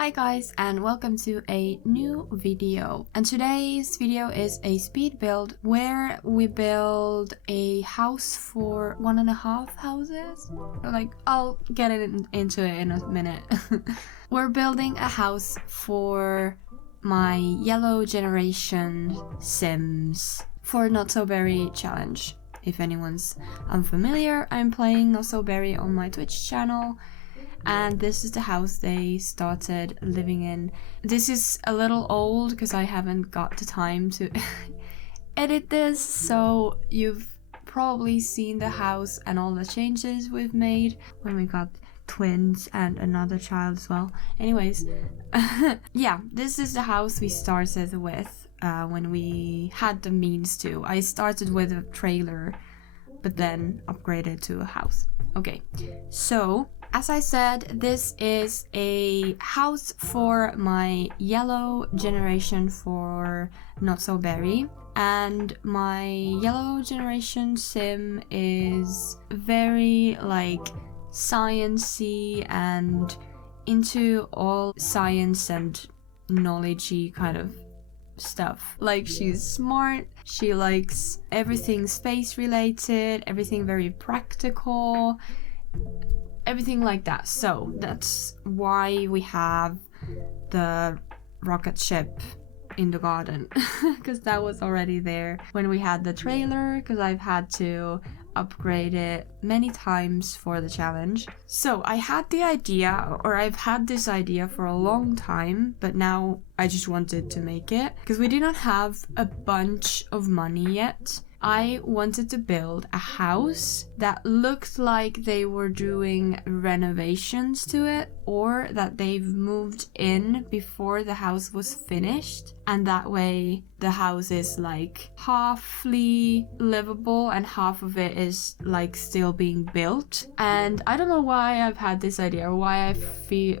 Hi guys, and welcome to a new video. And today's video is a speed build where we build a house for 1.5 houses. I'll get into it in a minute. We're building a house for my yellow generation Sims for Not So Berry challenge. If anyone's unfamiliar, I'm playing Not So Berry on my Twitch channel. And this is the house they started living in. This is a little old because I haven't got the time to edit this, so you've probably seen the house and all the changes we've made when we got twins and another child as well. Anyways, yeah, this is the house we started with when we had the means to. I started with a trailer, but then upgraded to a house. Okay, so as I said, this is a house for my yellow generation for Not So Berry. And my yellow generation sim is very sciencey and into all science and knowledgey kind of stuff. She's smart, she likes everything space related, everything very practical, everything like that. So that's why we have the rocket ship in the garden, because that was already there when we had the trailer, because I've had to upgrade it many times for the challenge. So I had the idea, or I've had this idea for a long time, but now I just wanted to make it because we did not have a bunch of money yet. I wanted to build a house that looked like they were doing renovations to it, or that they've moved in before the house was finished, and that way the house is halfly livable and half of it is still being built. And I don't know why I've had this idea or why I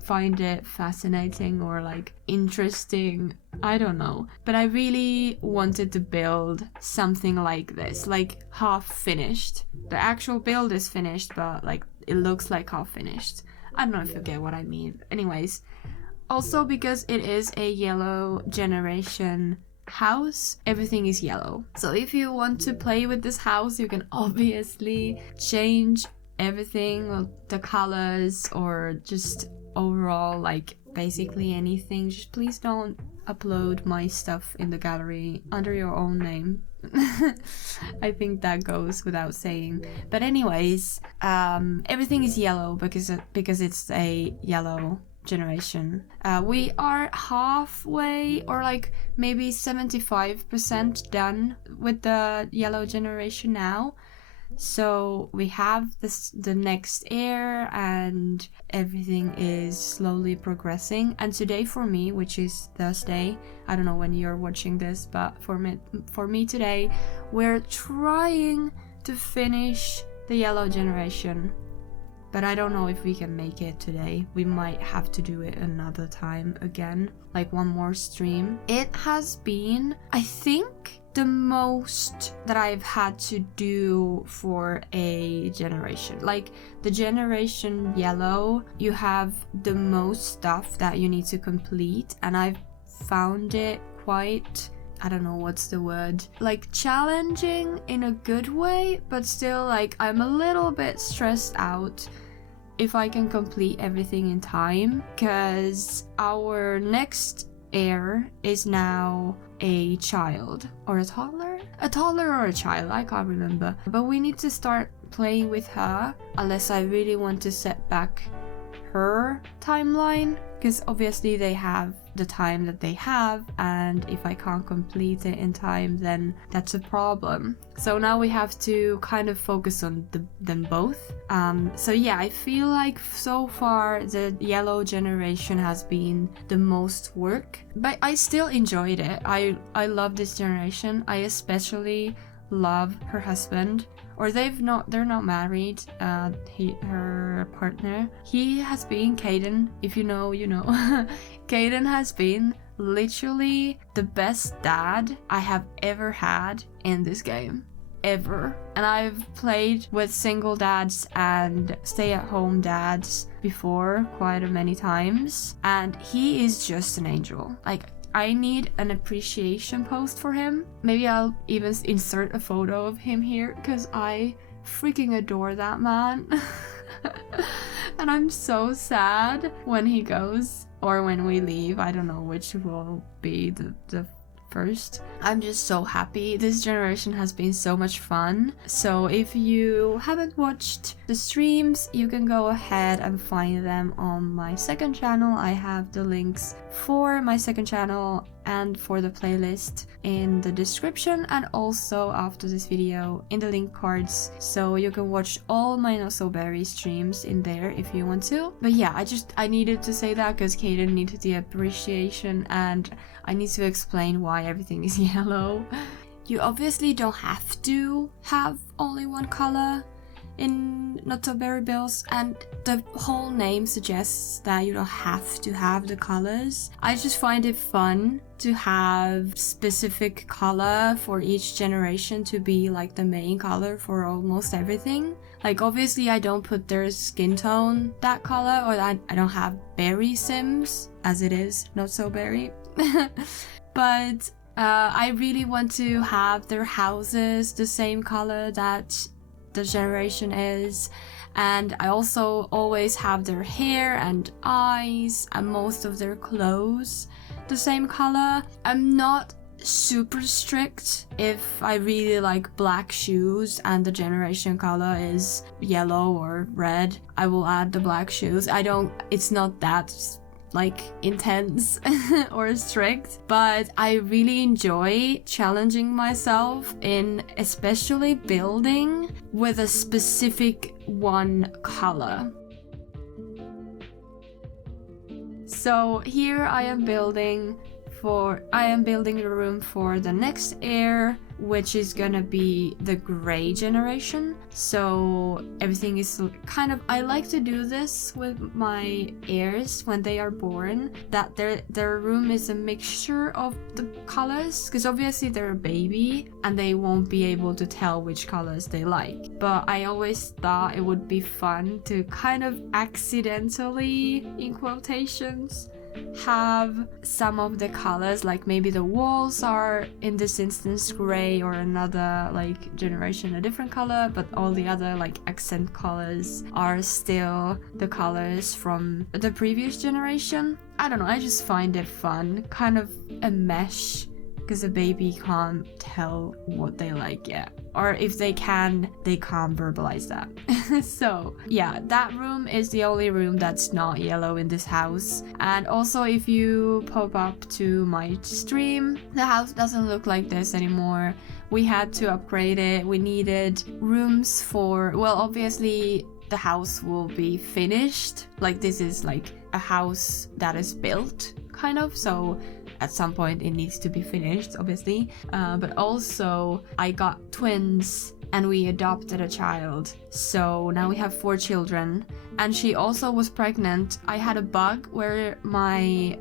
find it fascinating or interesting. I don't know, but I really wanted to build something like this, half finished. The actual build is finished, but it looks like half finished. I don't know if you get what I mean. Anyways, also because it is a yellow generation house, everything is yellow. So if you want to play with this house, you can obviously change everything, the colors, or just overall basically anything. Just please don't upload my stuff in the gallery under your own name. I think that goes without saying. But anyways, everything is yellow because it's a yellow generation. We are halfway, or maybe 75% done with the yellow generation now. So we have the next heir, and everything is slowly progressing. And today for me, which is Thursday, I don't know when you're watching this, but for me today, we're trying to finish the yellow generation. But I don't know if we can make it today. We might have to do it another time again, one more stream. It has been, I think, the most that I've had to do for a generation. The generation yellow, you have the most stuff that you need to complete, and I've found it quite, I don't know what's the word, challenging in a good way, but still I'm a little bit stressed out if I can complete everything in time, because our next heir is now a child or a toddler or a child, I can't remember, but we need to start playing with her unless I really want to set back her timeline, because obviously they have the time that they have, and if I can't complete it in time, then that's a problem. So now we have to kind of focus on them both. So yeah, I feel so far the yellow generation has been the most work, but I still enjoyed it. I love this generation. I especially love her husband, or they're not married. Her partner, he has been Caden. If you know, you know. Caden has been literally the best dad I have ever had in this game. ever. And I've played with single dads and stay-at-home dads before quite many times, and he is just an angel. Like, I need an appreciation post for him. Maybe I'll even insert a photo of him here, because I freaking adore that man. And I'm so sad when he goes, or when we leave. I don't know which will be the first. I'm just so happy. This generation has been so much fun. So if you haven't watched the streams, you can go ahead and find them on my second channel. I have the links for my second channel and for the playlist in the description, and also after this video in the link cards, so you can watch all my Not So Berry streams in there if you want to. But yeah, I needed to say that because Kaden needed the appreciation, and I need to explain why everything is yellow. You obviously don't have to have only one color in Not So Berry builds, and the whole name suggests that you don't have to have the colors. I just find it fun to have specific color for each generation to be like the main color for almost everything. Like, obviously I don't put their skin tone that color, or I don't have berry sims as it is Not So Berry. But I really want to have their houses the same color that the generation is, and I also always have their hair and eyes and most of their clothes the same color. I'm not super strict. If I really like black shoes and the generation color is yellow or red, I will add the black shoes. It's not that like intense or strict, but I really enjoy challenging myself in especially building with a specific one color. So here I am building the room for the next heir, which is gonna be the gray generation. So everything is kind of, I like to do this with my heirs when they are born, that their room is a mixture of the colors, because obviously they're a baby and they won't be able to tell which colors they like. But I always thought it would be fun to kind of accidentally, in quotations, have some of the colors, like maybe the walls are in this instance gray, or another like generation a different color, but all the other like accent colors are still the colors from the previous generation. I don't know, I just find it fun, kind of a mesh, because a baby can't tell what they like yet. Or if they can, they can't verbalize that. So yeah, that room is the only room that's not yellow in this house. And also, if you pop up to my stream, the house doesn't look like this anymore. We had to upgrade it. We needed rooms for, well, obviously the house will be finished. Like, this is like a house that is built, kind of, so at some point it needs to be finished, obviously. But also I got twins and we adopted a child, so now we have 4 children. And she also was pregnant. I had a bug where my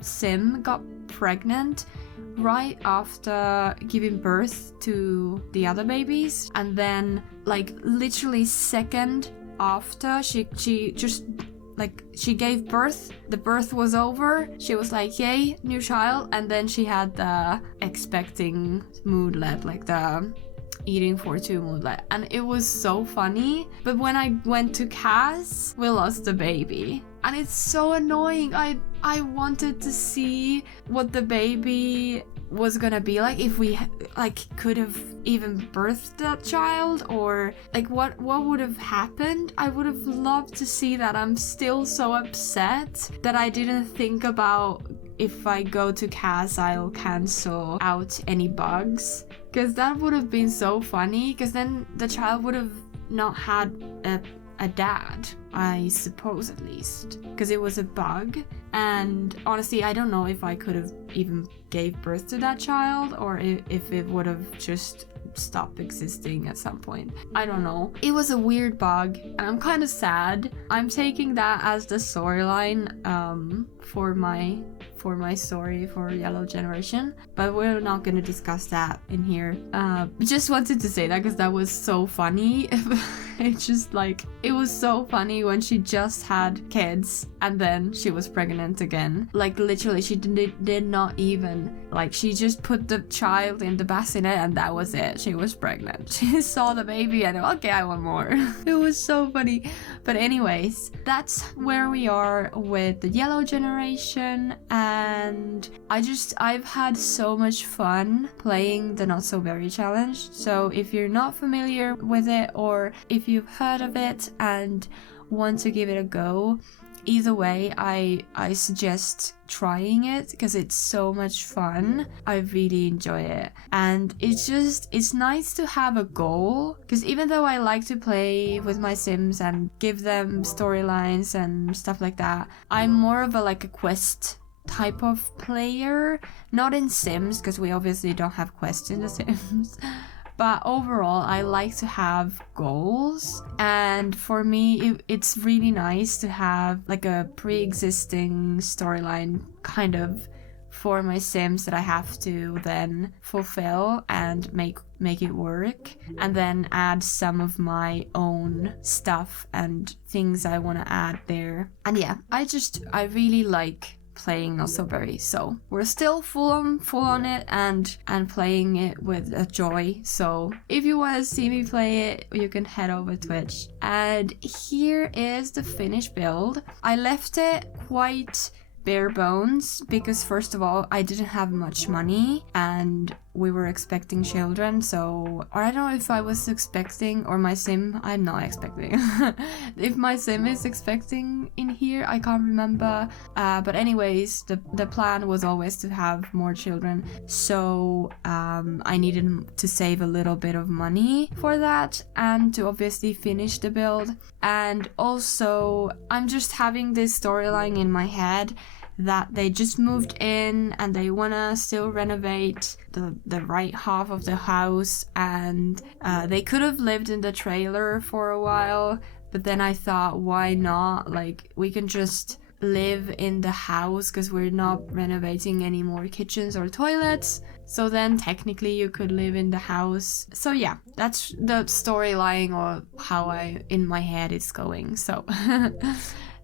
sim got pregnant right after giving birth to the other babies, and then like literally second after she just like she gave birth, the birth was over, she was like, yay, new child, and then she had the expecting moodlet, like the eating for 2 moodlet, and it was so funny. But when I went to Cass, we lost the baby, and it's so annoying. I wanted to see what the baby was gonna be like, if we like could have even birthed that child, or like what would have happened. I would have loved to see that. I'm still so upset that I didn't think about, if I go to Cass, I'll cancel out any bugs, because that would have been so funny, because then the child would have not had a dad, I suppose, at least, because it was a bug. And honestly, I don't know if I could have even gave birth to that child, or if it would have just stopped existing at some point. I don't know. It was a weird bug, and I'm kind of sad. I'm taking that as the storyline for for my story for Yellow Generation, but we're not gonna discuss that in here. Just wanted to say that because that was so funny. It's just like, it was so funny when she just had kids and then she was pregnant again. Like literally she did not even, like she just put the child in the bassinet and that was it. She was pregnant. She saw the baby and okay, I want more. It was so funny. But anyways, that's where we are with the Yellow Generation, and I've had so much fun playing the Not So Berry Challenge. So if you're not familiar with it, or if you've heard of it and want to give it a go, either way, I suggest trying it because it's so much fun. I really enjoy it, and it's nice to have a goal, because even though I like to play with my Sims and give them storylines and stuff like that, I'm more of a quest type of player, not in Sims because we obviously don't have quests in the Sims. But overall, I like to have goals, and for me, it's really nice to have like a pre-existing storyline kind of for my Sims that I have to then fulfill and make it work, and then add some of my own stuff and things I want to add there. And yeah, I really like playing Not So Berry, so we're still full on it and playing it with a joy. So if you want to see me play it, you can head over to Twitch. And here is the finished build. I left it quite bare bones because first of all, I didn't have much money and we were expecting children, so, or I don't know if I was expecting, or my Sim, I'm not expecting. If my Sim is expecting in here, I can't remember. But anyways, the plan was always to have more children, so I needed to save a little bit of money for that and to obviously finish the build. And also, I'm just having this storyline in my head that they just moved in and they wanna still renovate the right half of the house, and they could have lived in the trailer for a while, but then I thought, why not? Like, we can just live in the house because we're not renovating any more kitchens or toilets, so then technically you could live in the house. So yeah, that's the storyline or how in my head it's going. So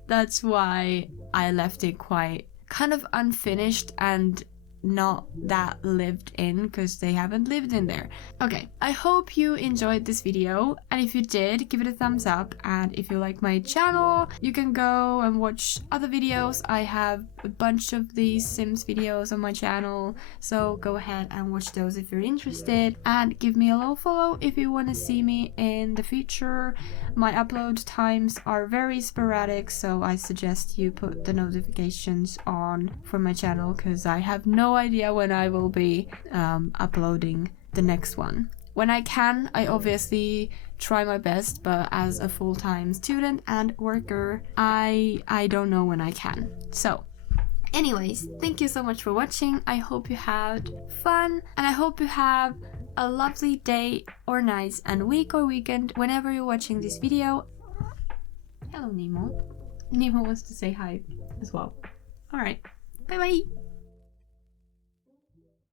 that's why I left it quite kind of unfinished and not that lived in, because they haven't lived in there. Okay, I hope you enjoyed this video, and if you did, give it a thumbs up, and if you like my channel, you can go and watch other videos. I have a bunch of these Sims videos on my channel, so go ahead and watch those if you're interested, and give me a little follow if you want to see me in the future. My upload times are very sporadic, so I suggest you put the notifications on for my channel, because I have no idea when I will be uploading the next one. When I can, I obviously try my best, but as a full-time student and worker, I don't know when I can. So anyways, thank you so much for watching. I hope you had fun, and I hope you have a lovely day or night and week or weekend whenever you're watching this video. Hello, Nemo. Nemo wants to say hi as well. Alright, bye bye.